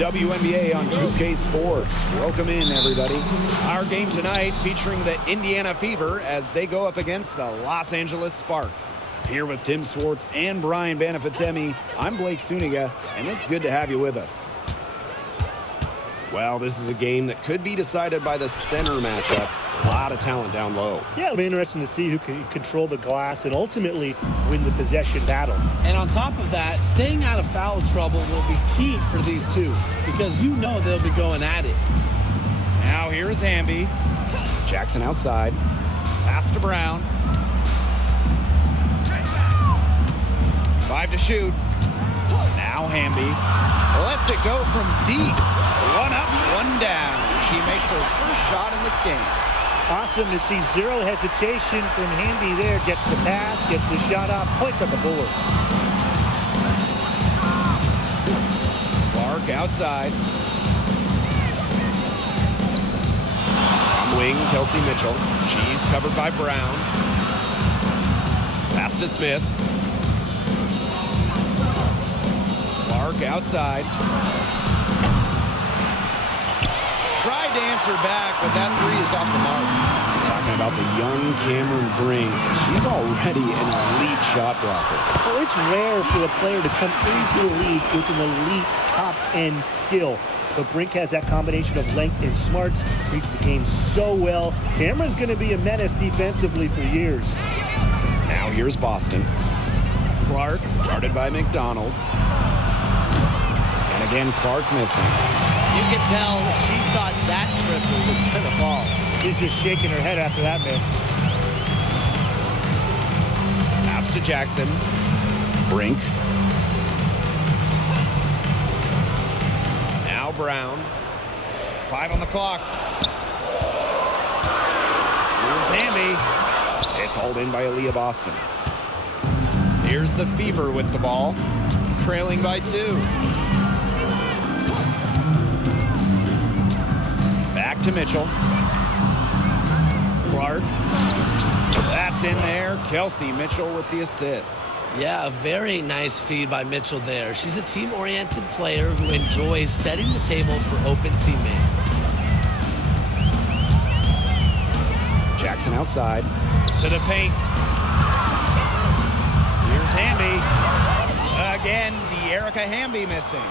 WNBA on 2K Sports. Welcome in, everybody. Our game tonight featuring the Indiana Fever as they go up against the Los Angeles Sparks. Here with Tim Swartz and Brian Banafitemi, I'm Blake Suniga, and it's good to have you with us. Well, this is a game that could be decided by the center matchup. A lot of talent down low. Yeah, it'll be interesting to see who can control the glass and ultimately win the possession battle. And on top of that, staying out of foul trouble will be key for these two because you know they'll be going at it. Now here's Hamby. Jackson outside. Pass to Brown. 5 to shoot. Now Hamby lets it go from deep. 1 up, 1 down. She makes her first shot in this game. Awesome to see zero hesitation from Hamby there. Gets the pass, gets the shot off, points on the board. Clark outside. On wing, Kelsey Mitchell. She's covered by Brown. Pass to Smith. Clark outside. Tried to answer back, but that three is off the mark. Talking about the young Cameron Brink. She's already an elite shot blocker. Well, it's rare for a player to come into the league with an elite top-end skill. But Brink has that combination of length and smarts, reads the game so well. Cameron's going to be a menace defensively for years. Now here's Boston. Clark, guarded by McDonald. And again, Clark missing. You can tell she thought that triple was going to fall. She's just shaking her head after that miss. Pass to Jackson. Brink. Now Brown. 5 on the clock. Here's Hamby. It's hauled in by Aaliyah Boston. Here's the Fever with the ball. Trailing by 2. Back to Mitchell. Clark. That's in there. Kelsey Mitchell with the assist. Yeah, a very nice feed by Mitchell there. She's a team-oriented player who enjoys setting the table for open teammates. Jackson outside. To the paint. Here's Hamby. Again, De'Erica Hamby missing.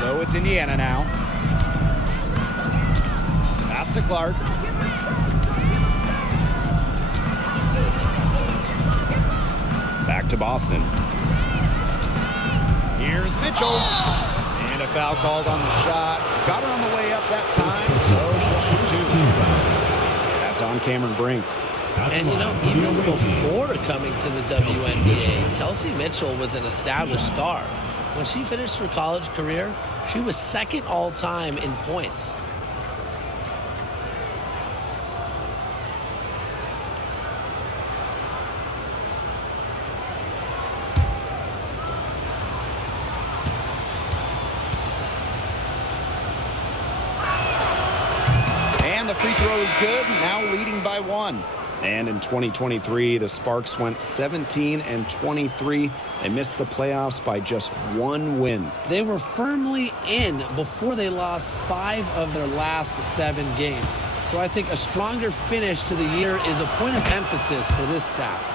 So it's Indiana now. Pass to Clark. Back to Boston. Here's Mitchell. And a foul called on the shot. Got her on the way up that time, so she'll shoot 2. That's on Cameron Brink. And, you know, even before coming to the WNBA, Kelsey Mitchell was an established star. When she finished her college career, she was second all-time in points. And the free throw is good, now leading by 1. And in 2023, the Sparks went 17-23. They missed the playoffs by just 1 win. They were firmly in before they lost 5 of their last 7 games. So I think a stronger finish to the year is a point of emphasis for this staff.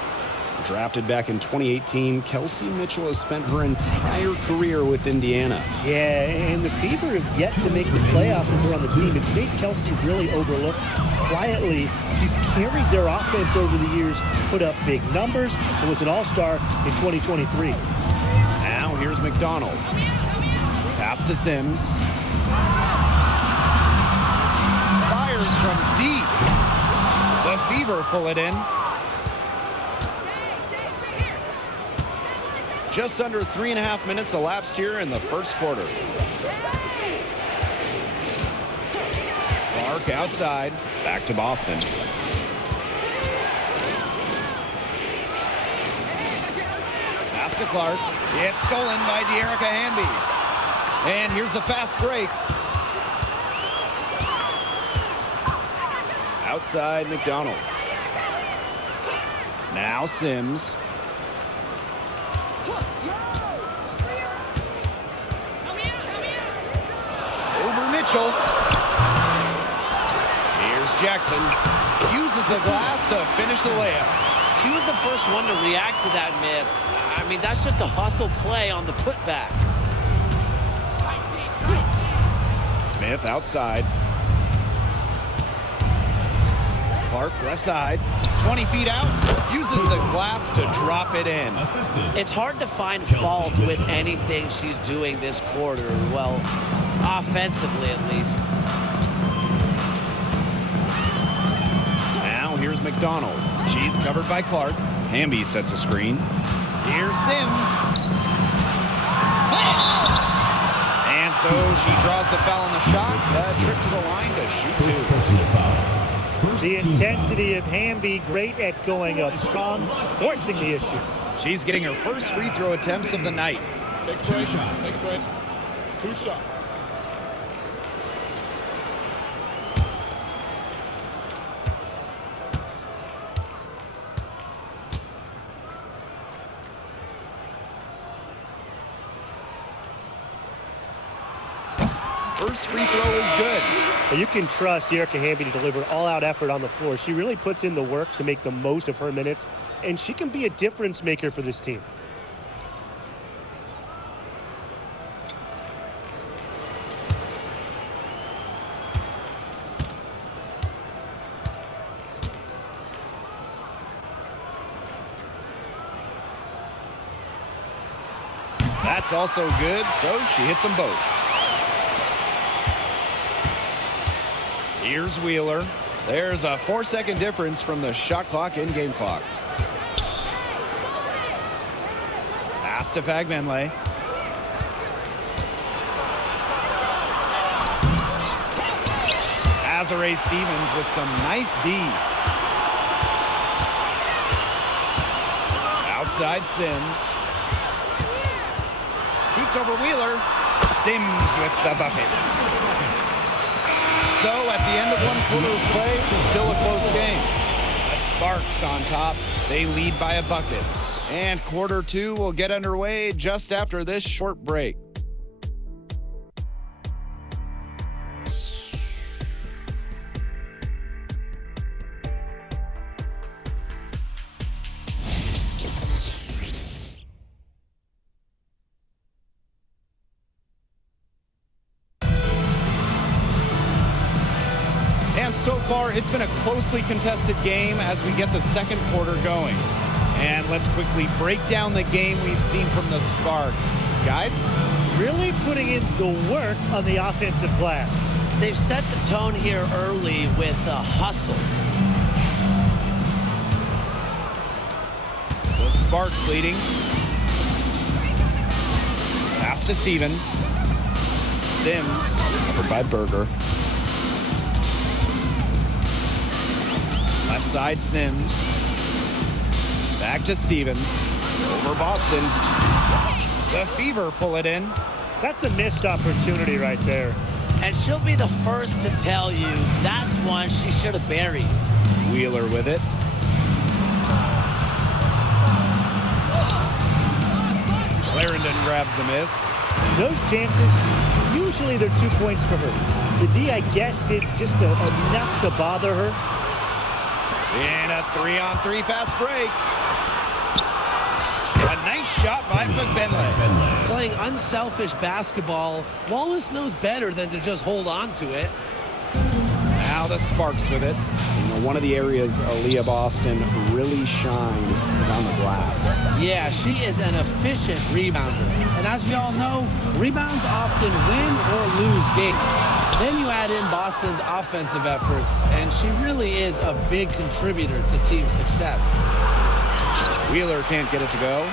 Drafted back in 2018, Kelsey Mitchell has spent her entire career with Indiana. Yeah, and the Fever have yet to make the playoff with her on the team. It's made Kelsey really overlooked. Quietly, she's carried their offense over the years, put up big numbers, and was an all-star in 2023. Now here's McDonald. Pass to Sims. Fires from deep. The Fever pull it in. Just under 3.5 minutes elapsed here in the first quarter. Clark outside. Back to Boston. Pass to Clark. It's stolen by De'Erica Hamby. And here's the fast break. Outside McDonald. Now Sims. Mitchell. Here's Jackson. Uses the glass to finish the layup. She was the first one to react to that miss. I mean, that's just a hustle play on the putback. Smith outside. Clark left side. 20 feet out. Uses the glass to drop it in. It's hard to find fault with anything she's doing this quarter. Well, offensively at least. Now here's McDonald. She's covered by Clark. Hamby sets a screen. Here's Sims. And so she draws the foul on the shot. Trip to the line to shoot two. The intensity of Hamby, great at going up strong, forcing the issues. She's getting her first free throw attempts of the night. Take two shots. Take break. 2 shots. First free throw is good. You can trust Erica Hamby to deliver all-out effort on the floor. She really puts in the work to make the most of her minutes, and she can be a difference maker for this team. That's also good, so she hits them both. Here's Wheeler. There's a 4-second difference from the shot clock and game clock. Pass to Fagbenle. Azare Stevens with some nice D. Outside Sims. Shoots over Wheeler. Sims with the bucket. So at the end of one quarter of play, still a close game. The Sparks on top. They lead by a bucket. And quarter two will get underway just after this short break. And so far, it's been a closely contested game as we get the second quarter going. And let's quickly break down the game we've seen from the Sparks. Guys? Really putting in the work on the offensive glass. They've set the tone here early with the hustle. The Sparks leading. Pass to Stevens. Sims, covered by Berger. Left side Sims. Back to Stevens. Over Boston. The Fever pull it in. That's a missed opportunity right there. And she'll be the first to tell you that's one she should have buried. Wheeler with it. Clarendon grabs the miss. Those chances, usually they're 2 points for her. The D, I guess, did just enough to bother her. In a 3-on-3 fast break. A nice shot by Fagbenle. Playing unselfish basketball, Wallace knows better than to just hold on to it. Now the Sparks with it. One of the areas Aaliyah Boston really shines is on the glass. Yeah, she is an efficient rebounder. And as we all know, rebounds often win or lose games. Then you add in Boston's offensive efforts, and she really is a big contributor to team success. Wheeler can't get it to go.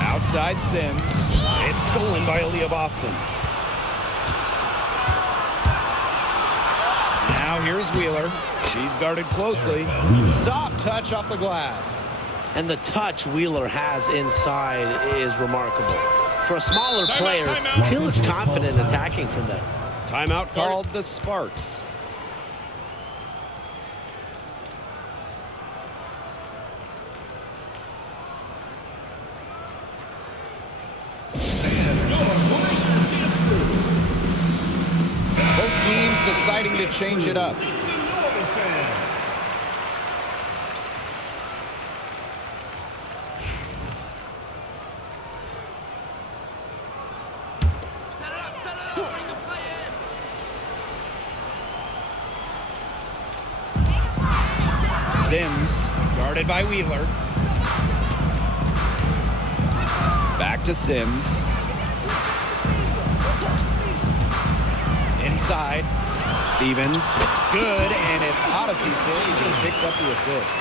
Outside Sims. It's stolen by Aaliyah Boston. Now here's Wheeler. She's guarded closely. Soft touch off the glass. And the touch Wheeler has inside is remarkable. For a smaller player, he looks confident attacking from there. Timeout called the Sparks. deciding to change it up. Sims, guarded by Wheeler. Back to Sims. Inside. Stevens. Good, and it's Odyssey Sims who picks up the assist.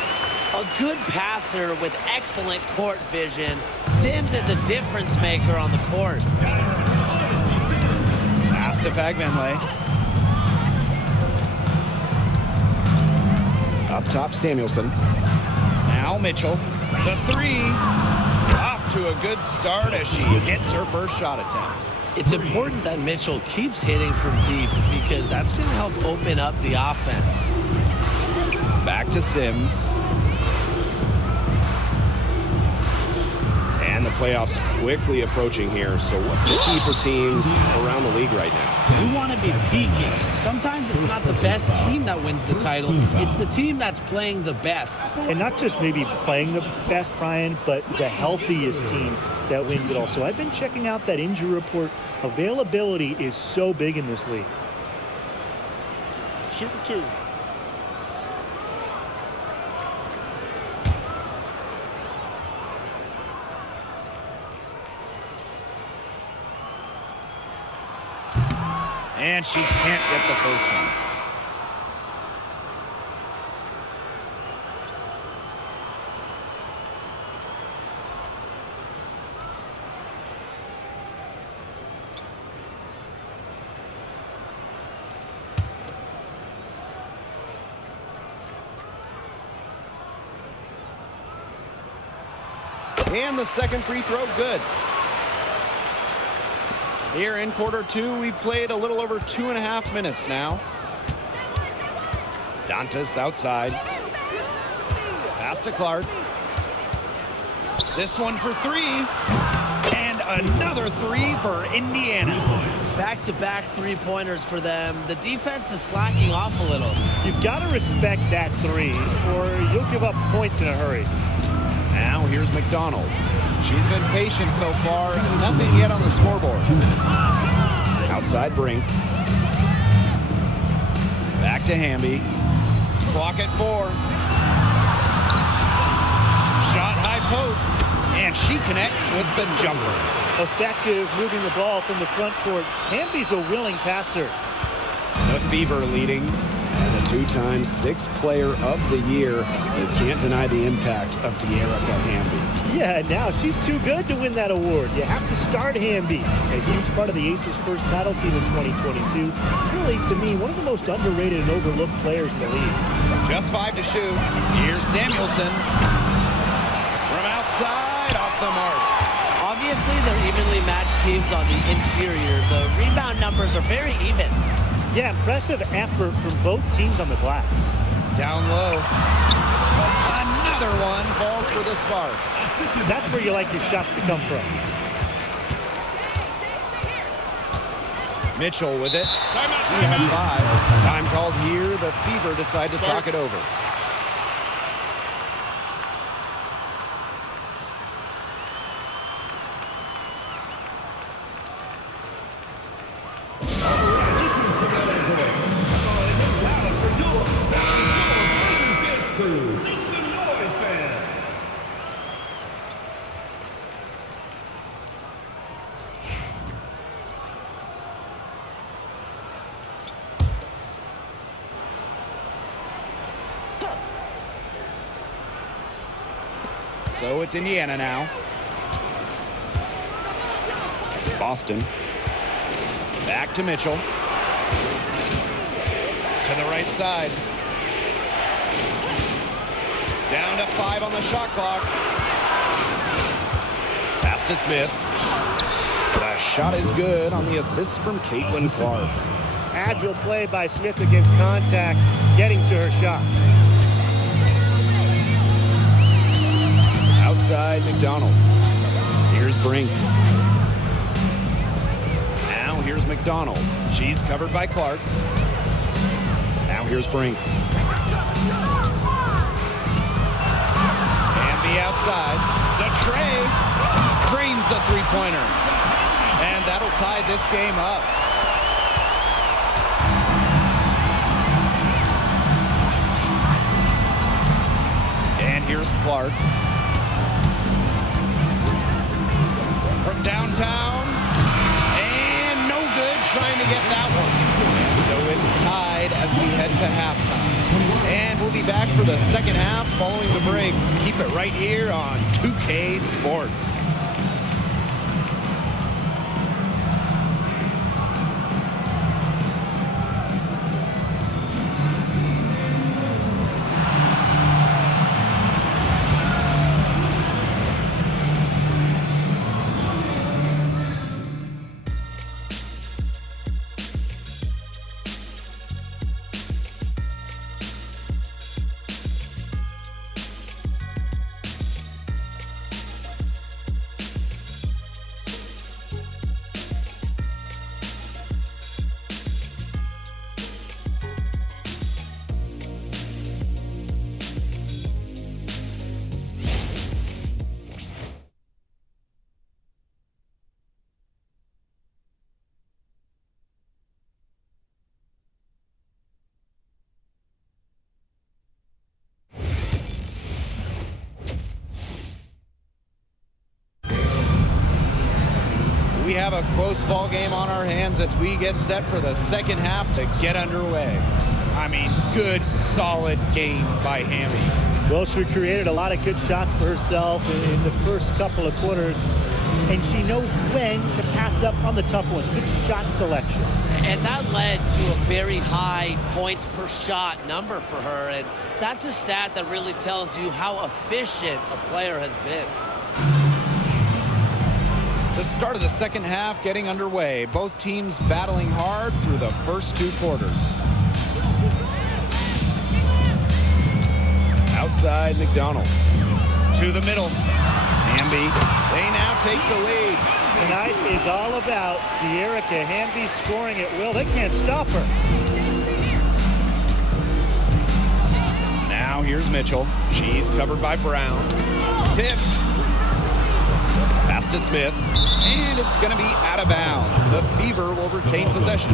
A good passer with excellent court vision. Sims is a difference maker on the court. Pass to Fagbenle. Up top, Samuelson. Now Mitchell. The three. Off to a good start as she hits her first shot attempt. It's important that Mitchell keeps hitting from deep because that's going to help open up the offense. Back to Sims. And the playoffs quickly approaching here. So what's the key for teams around the league right now? You want to be peaking. Sometimes it's not the best team that wins the title. It's the team that's playing the best. And not just maybe playing the best, Brian, but the healthiest team that wins it all. So I've been checking out that injury report. Availability is so big in this league. Shooting 2. And she can't get the first one. And the second free throw, good. Here in quarter 2, we've played a little over 2.5 minutes now. Dantas outside. Pass to Clark. This one for 3. And another 3 for Indiana. Back-to-back three-pointers for them. The defense is slacking off a little. You've got to respect that 3, or you'll give up points in a hurry. Now here's McDonald. She's been patient so far. Nothing yet on the scoreboard. Outside Brink. Back to Hamby. Clock at 4. Shot high post. And she connects with the jumper. Effective moving the ball from the front court. Hamby's a willing passer. The Fever leading. And the 2-time 6th player of the year. You can't deny the impact of De'Erica Hamby. Yeah, now she's too good to win that award. You have to start Hamby. A huge part of the Aces' first title team in 2022. Really, to me, one of the most underrated and overlooked players in the league. Just 5 to shoot. Here's Samuelson. From outside, off the mark. Obviously, they're evenly matched teams on the interior. The rebound numbers are very even. Yeah, impressive effort from both teams on the glass. Down low. Another one falls for the Sparks. That's where you like your shots to come from. Mitchell with it. Timeout, He has timeout. 5. Time called here. The Fever decide to talk it over. So it's Indiana now. Boston. Back to Mitchell. To the right side. Down to 5 on the shot clock. Pass to Smith. The shot is good on the assist from Caitlin Clark. Agile play by Smith against contact, getting to her shot. Outside McDonald. Here's Brink. Now here's McDonald. She's covered by Clark. Now here's Brink. Hamby outside. The tray. Drains the three-pointer. And that'll tie this game up. And here's Clark. From downtown. And no good trying to get that one. So it's tied as we head to halftime. And we'll be back for the second half following the break. Keep it right here on 2K Sports. We have a close ball game on our hands as we get set for the second half to get underway. I mean, good, solid game by Hamby. Well, she created a lot of good shots for herself in the first couple of quarters, and she knows when to pass up on the tough ones. Good shot selection. And that led to a very high points per shot number for her, and that's a stat that really tells you how efficient a player has been. The start of the second half getting underway. Both teams battling hard through the first two quarters. Outside McDonald. To the middle. Hamby. They now take the lead. Tonight is all about Dearica Hamby scoring at will. They can't stop her. Now here's Mitchell. She's covered by Brown. Tipped. Pass to Smith. And it's going to be out of bounds. The Fever will retain possession.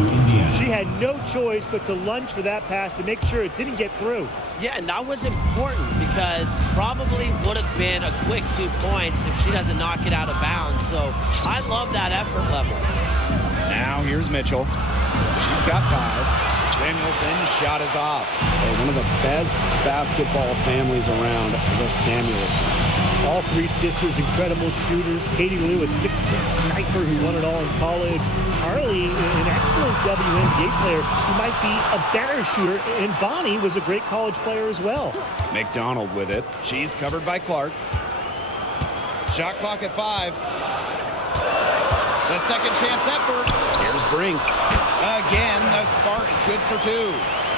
She had no choice but to lunge for that pass to make sure it didn't get through. Yeah, and that was important because probably would have been a quick 2 points if she doesn't knock it out of bounds. So I love that effort level. Now here's Mitchell. She's got 5. Samuelson's shot is off. One of the best basketball families around, the Samuelsons. All three sisters, incredible shooters. Katie Lou, a 6'6" sniper who won it all in college. Harley, an excellent WNBA player who might be a better shooter. And Bonnie was a great college player as well. McDonald with it. She's covered by Clark. Shot clock at 5. The second chance effort. Here's Brink. Again, the Sparks good for 2.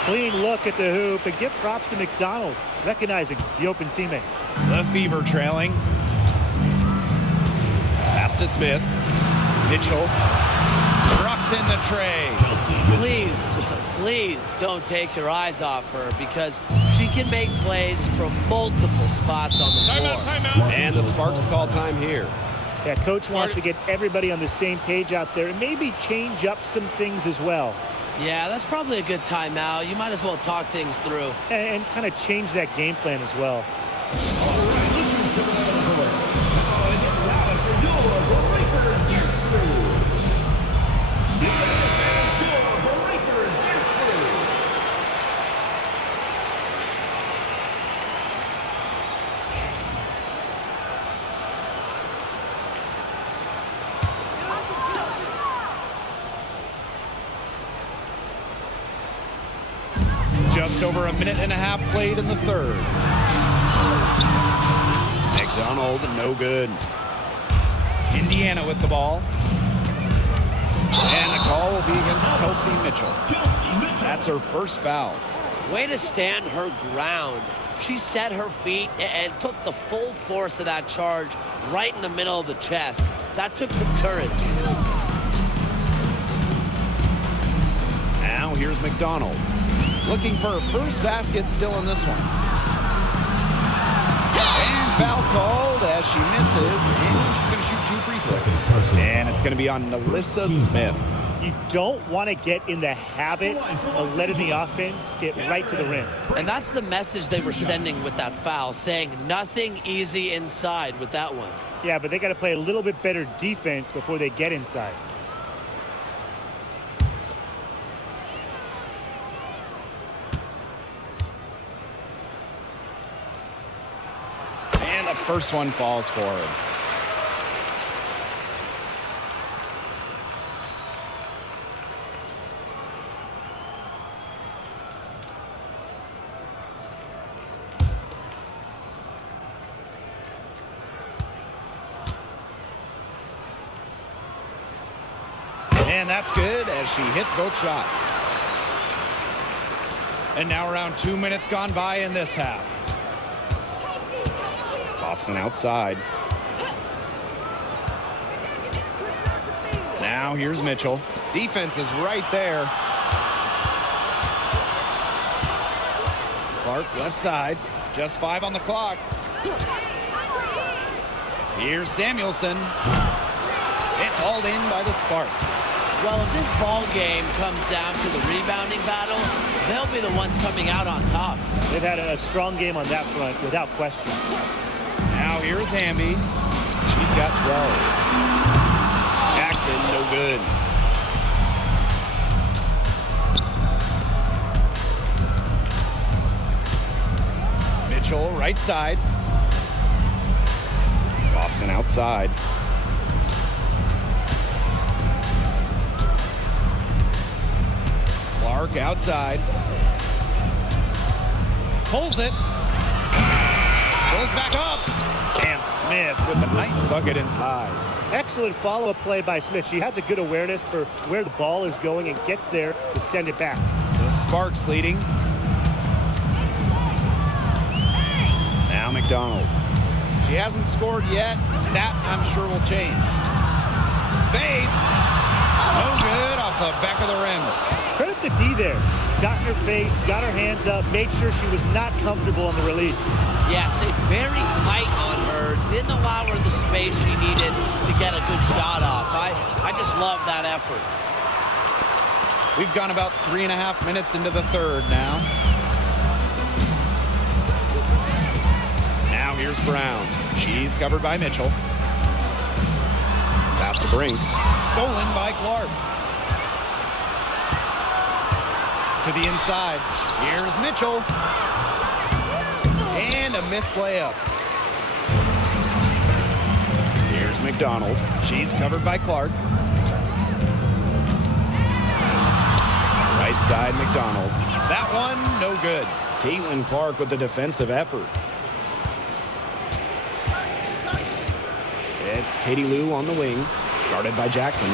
Clean look at the hoop, and give props to McDonald, recognizing the open teammate. The Fever trailing. Pass to Smith. Mitchell drops in the tray. Please don't take your eyes off her because she can make plays from multiple spots on the floor. Timeout. And the Sparks call time here. Yeah, coach wants to get everybody on the same page out there and maybe change up some things as well. Yeah, that's probably a good timeout. You might as well talk things through. And kind of change that game plan as well. Just over a minute and a half played in the third. McDonald, no good. Indiana with the ball. And the call will be against Kelsey Mitchell. That's her first foul. Way to stand her ground. She set her feet and took the full force of that charge right in the middle of the chest. That took some courage. Now here's McDonald. looking for her first basket still in this one. And foul called as she misses. And she's going to shoot 2 free throws. And it's going to be on Nalissa Smith. You don't want to get in the habit of letting the offense get right to the rim. And that's the message they were sending with that foul, saying nothing easy inside with that one. Yeah, but they got to play a little bit better defense before they get inside. And the first one falls for her. And that's good as she hits both shots. And now around 2 minutes gone by in this half. Boston outside. Now here's Mitchell. Defense is right there. Clark left side. Just 5 on the clock. Here's Samuelson. It's hauled in by the Sparks. Well, if this ball game comes down to the rebounding battle, they'll be the ones coming out on top. They've had a strong game on that front, without question. Now here's Hamby. She's got 12. Jackson, no good. Mitchell, right side. Boston outside. Clark outside. Pulls it. Goes back up. And Smith with the nice bucket inside. Excellent follow-up play by Smith. She has a good awareness for where the ball is going and gets there to send it back. The Sparks leading. Now McDonald. She hasn't scored yet. That, I'm sure, will change. Fades. No good off the back of the rim. Credit the D there. Got in her face, got her hands up, made sure she was not comfortable on the release. Yeah, stayed very tight on her. Didn't allow her the space she needed to get a good shot off. I just love that effort. We've gone about 3.5 minutes into the third now. Now here's Brown. She's covered by Mitchell. Pass to Brink. Stolen by Clark. To the inside. Here's Mitchell. And a missed layup. Here's McDonald. She's covered by Clark. Right side, McDonald. That one, no good. Caitlin Clark with the defensive effort. It's Katie Lou on the wing, guarded by Jackson.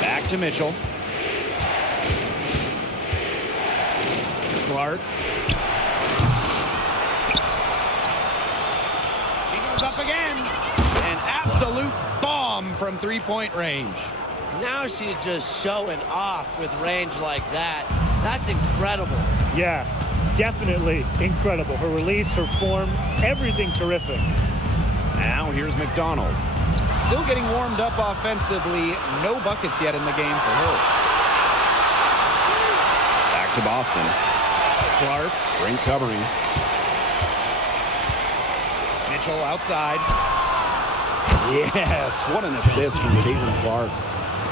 Back to Mitchell. Clark. She goes up again. An absolute bomb from three-point range. Now she's just showing off with range like that. That's incredible. Yeah, definitely incredible. Her release, her form, everything terrific. Now here's McDonald. Still getting warmed up offensively. No buckets yet in the game for her. Back to Boston. Clark, Brink covering. Mitchell outside. Yes, what an assist from Caitlin Clark.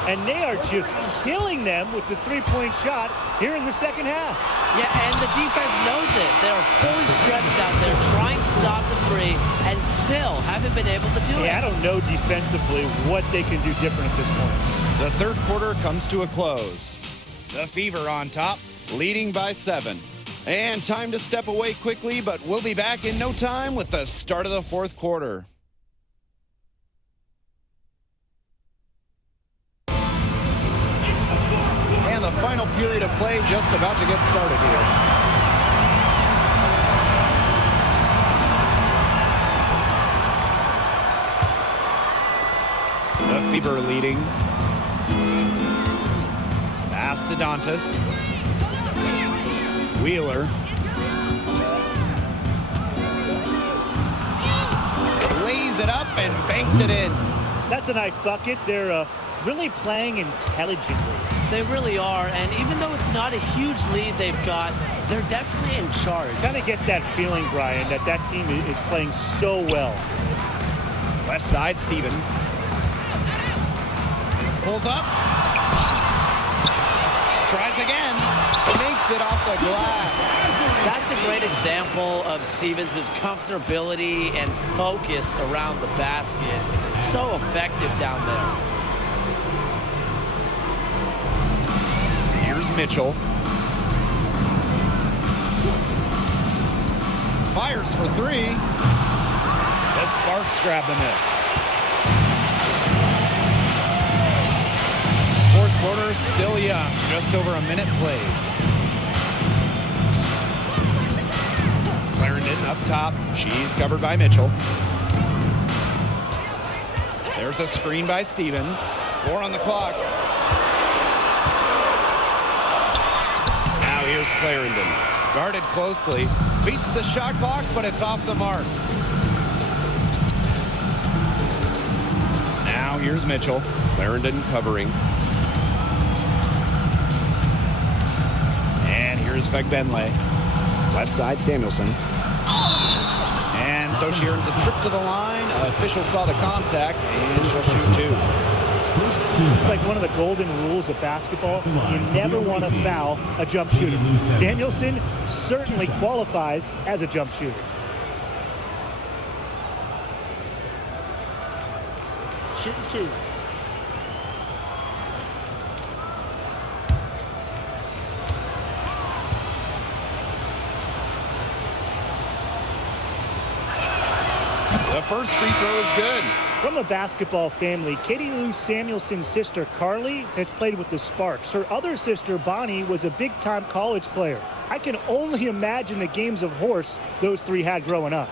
And they are just killing them with the three-point shot here in the second half. Yeah, and the defense knows it. They're fully stretched out there trying to stop the three and still haven't been able to do it. I don't know defensively what they can do different at this point. The third quarter comes to a close. The Fever on top, leading by 7. And time to step away quickly, but we'll be back in no time with the start of the fourth quarter. And the final period of play just about to get started here. The Fever leading. Pass to Dantas. Wheeler. Lays it up and banks it in. That's a nice bucket. They're really playing intelligently. They really are, and even though it's not a huge lead they've got, they're definitely in charge. Kind of get that feeling, Brian, that that team is playing so well. Left side, Stevens. Pulls up. Tries again. Makes it off the glass. That's a great example of Stevens' comfortability and focus around the basket. So effective down there. Here's Mitchell. Fires for three. The Sparks grab the miss. Fourth quarter still young. Just over a minute played. Clarendon up top. She's covered by Mitchell. There's a screen by Stevens. 4 on the clock. Now here's Clarendon. Guarded closely. Beats the shot clock, but it's off the mark. Now here's Mitchell. Clarendon covering. And here's Fagbenle. Left side, Samuelson. And so she earns a trip to the line. Official saw the contact and she'll shoot two. It's like one of the golden rules of basketball. You never want to foul a jump shooter. Samuelson certainly qualifies as a jump shooter. Shooting two. The first free throw is good. From a basketball family, Katie Lou Samuelson's sister Carly has played with the Sparks. Her other sister Bonnie was a big-time college player. I can only imagine the games of horse those three had growing up.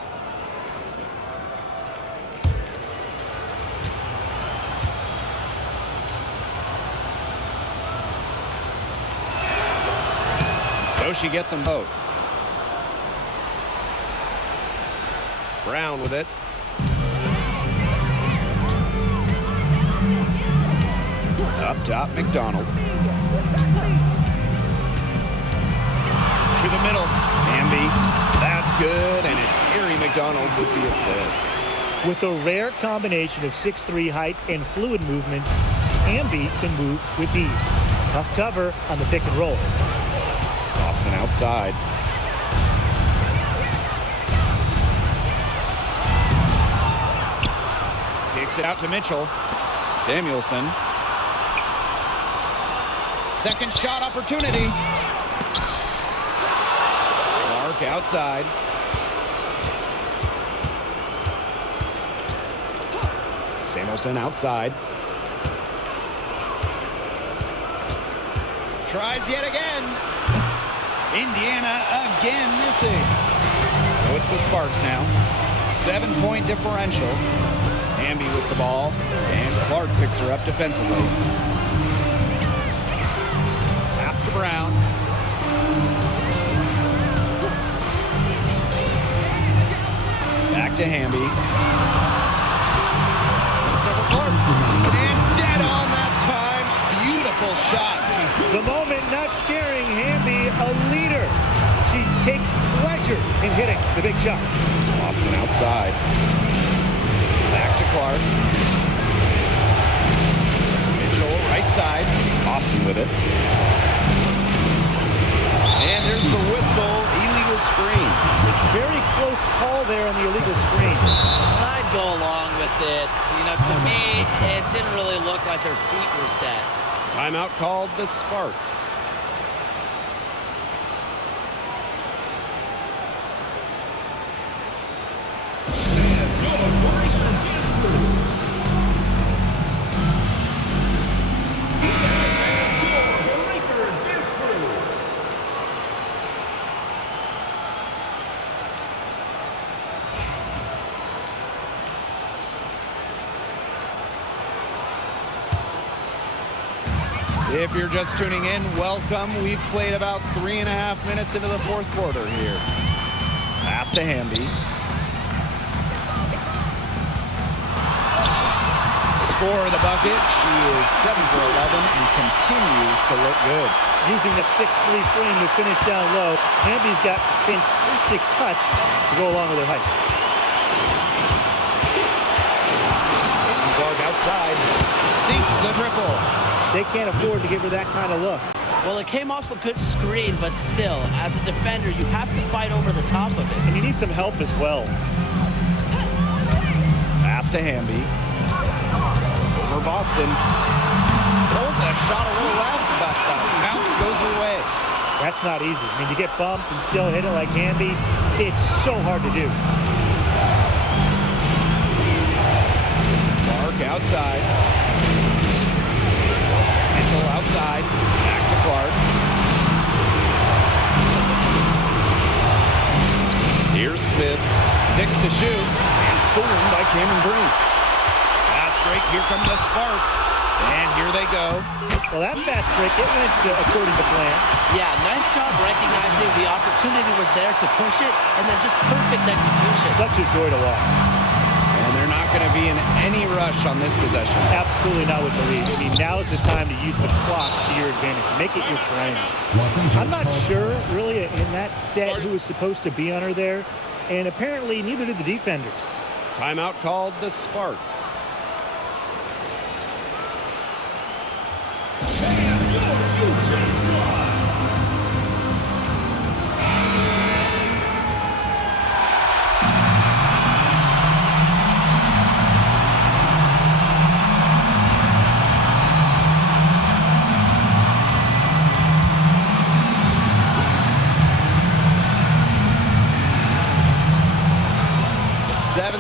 So she gets them both. Brown with it. Up top, McDonald. To the middle. Hamby. That's good, and it's Ari McDonald with the assist. With a rare combination of 6'3" height and fluid movement, Hamby can move with ease. Tough cover on the pick and roll. Boston outside. Kicks it out to Mitchell. Samuelson. Second shot opportunity. Clark outside. Samuelson outside. Tries yet again. Indiana again missing. So it's the Sparks now. 7-point differential. Hamby with the ball, and Clark picks her up defensively. Pass to Brown. Back to Hamby. It's over Clark. And dead on that time. Beautiful shot. The moment not scaring Hamby, a leader. She takes pleasure in hitting the big shots. Boston outside. Back to Clark. Mitchell, right side. Boston with it. And there's the whistle. Illegal screen. Very close call there on the illegal screen. I'd go along with it. You know, to me, it didn't really look like her feet were set. Timeout called the Sparks. If you're just tuning in, welcome. We've played about 3.5 minutes into the fourth quarter here. Pass to Hamby. Score the bucket. She is 7 for 11 and continues to look good. Using that 6'3" frame to finish down low, Hamby's got fantastic touch to go along with her height. Clark outside. Sinks the triple. They can't afford to give her that kind of look. Well, it came off a good screen, but still, as a defender, you have to fight over the top of it. And you need some help as well. Pass to Hamby. Over Boston. Hold that shot a little left, but the bounce goes her way. That's not easy. I mean, to get bumped and still hit it like Hamby, it's so hard to do. Clark outside. Mitchell outside. Back to Clark. Here's Smith. 6 to shoot. And stolen by Cameron Brink. Fast break. Here come the Sparks. And here they go. Well, that fast break, it went according to plan. Yeah, nice job recognizing the opportunity was there to push it, and then just perfect execution. Such a joy to watch. And they're not going to be in any rush on this possession. Absolutely not with the lead. I mean, now is the time to use the clock to your advantage. Make it your friend. I'm not sure, really, in that set who was supposed to be on her there, and apparently neither did the defenders. Timeout called the Sparks.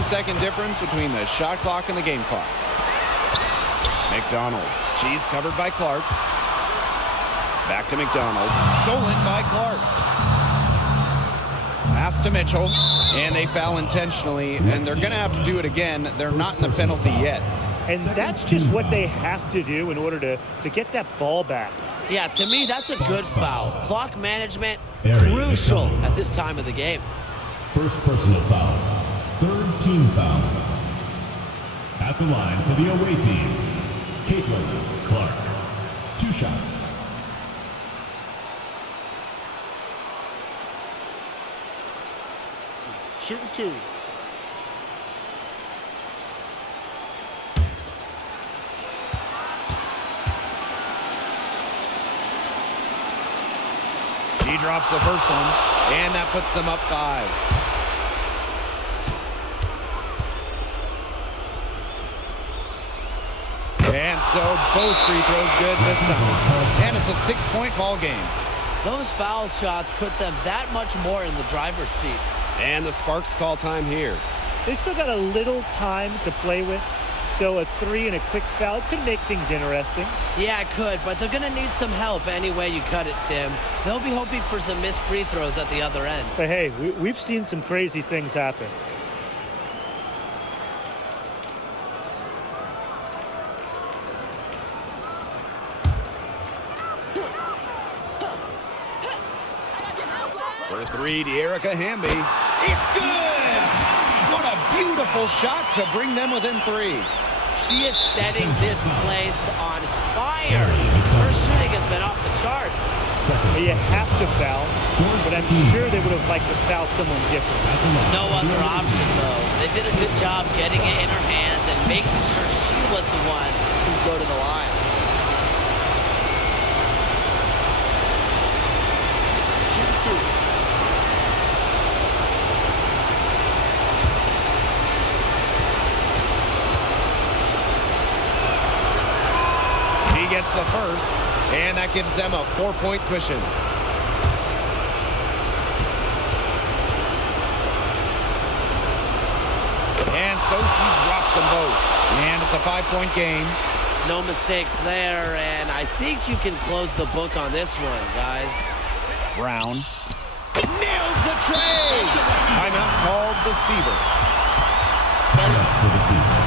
Second difference between the shot clock and the game clock. McDonald. She's covered by Clark. Back to McDonald. Stolen by Clark. Pass to Mitchell. And they foul intentionally, and they're going to have to do it again. They're not in the penalty yet. And that's just what they have to do in order to get that ball back. Yeah, to me, that's a good foul. Clock management, crucial at this time of the game. First personal foul. Third team foul. At the line for the away team, Caitlin Clark. 2 shots. Shooting 2. She drops the first one, and that puts them up 5. And so both free throws good this time. And it's a 6-point ball game. Those foul shots put them that much more in the driver's seat. And the Sparks call time here. They still got a little time to play with, so a 3 and a quick foul could make things interesting. Yeah, it could, but they're going to need some help any way you cut it, Tim. They'll be hoping for some missed free throws at the other end. But hey, we've seen some crazy things happen. For 3, De'Erica Hamby. It's good! What a beautiful shot to bring them within 3. She is setting this place on fire. Her shooting has been off the charts. Well, you have to foul, but I'm sure they would have liked to foul someone different. No other option, though. They did a good job getting it in her hands and making sure she was the one who'd go to the line. Shooting 2. Gets the first, and that gives them a 4-point cushion. And so she drops them both. And it's a 5-point game. No mistakes there, and I think you can close the book on this one, guys. Brown nails the trade. Timeout called the Fever. Timeout for the Fever.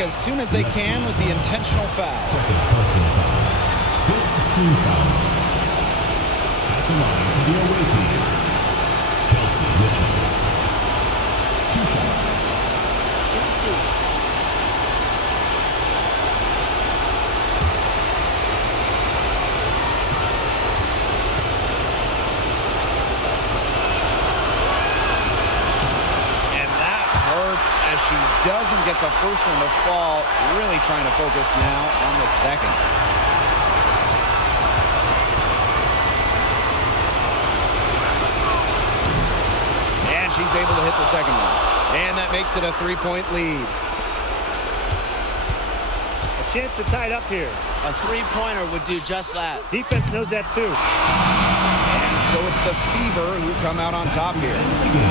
as soon as they can with the intentional foul. Second personal foul. Fifth team foul. At the line for the away team, Kelsey Mitchell. 2 shots. Shoot 2. As she doesn't get the first one to fall, really trying to focus now on the second. And she's able to hit the second one. And that makes it a 3-point lead. A chance to tie it up here. A three-pointer would do just that. Defense knows that too. So it's the Fever who come out on top here.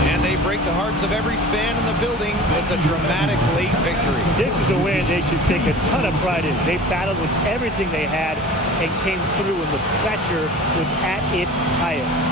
And they break the hearts of every fan in the building with a dramatic late victory. This is a win they should take a ton of pride in. They battled with everything they had and came through when the pressure was at its highest.